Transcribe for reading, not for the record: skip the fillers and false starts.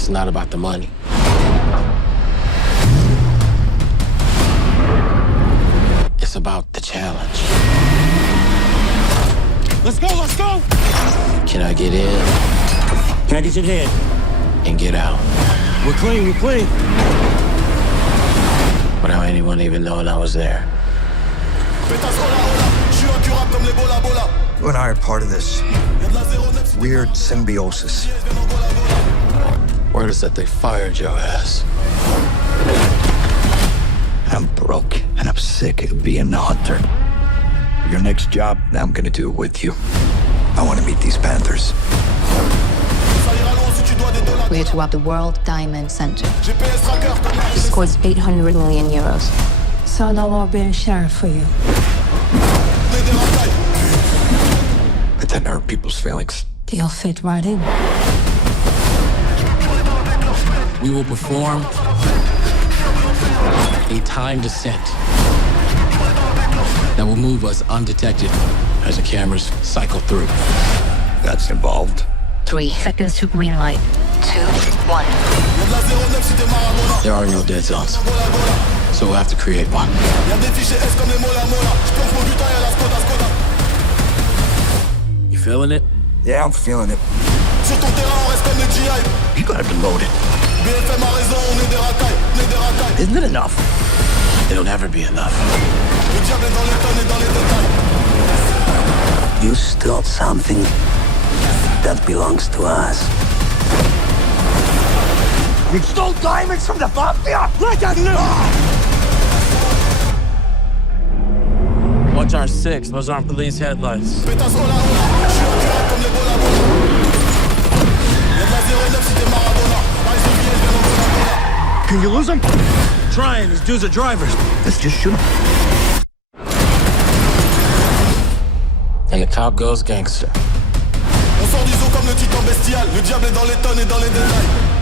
It's not about the money. It's about the challenge. Let's go, let's go! Can I get in Can I get your head? and get out We're clean, we're clean. without anyone even knowing I was there? You and I are part of this weird symbiosis. Word is that they fired your ass. I'm broke and I'm sick of being the hunter. Your next job, I'm gonna do it with you. I want to meet these Panthers. We're to rob the World Diamond Center. This costs 800 million euros. So no more being sheriff for you. Pretend to hurt people's feelings. You'll fit right in. We will perform a time descent that will move us undetected as the cameras cycle through. That's involved. 3 seconds to green light. 2, 1. There are no dead zones, so we'll have to create one. You feeling it? Yeah, I'm feeling it. You gotta be loaded. Isn't it enough? It'll never be enough. You stole something that belongs to us. You stole diamonds from the mafia? Like I knew! Watch our 6, those aren't police headlights. Can you lose him? Trying, these dudes are drivers. Let's just shoot him. And the cop goes gangster. On sort du zoo comme le titan bestial. Le diable est dans les tonnes et dans les détails.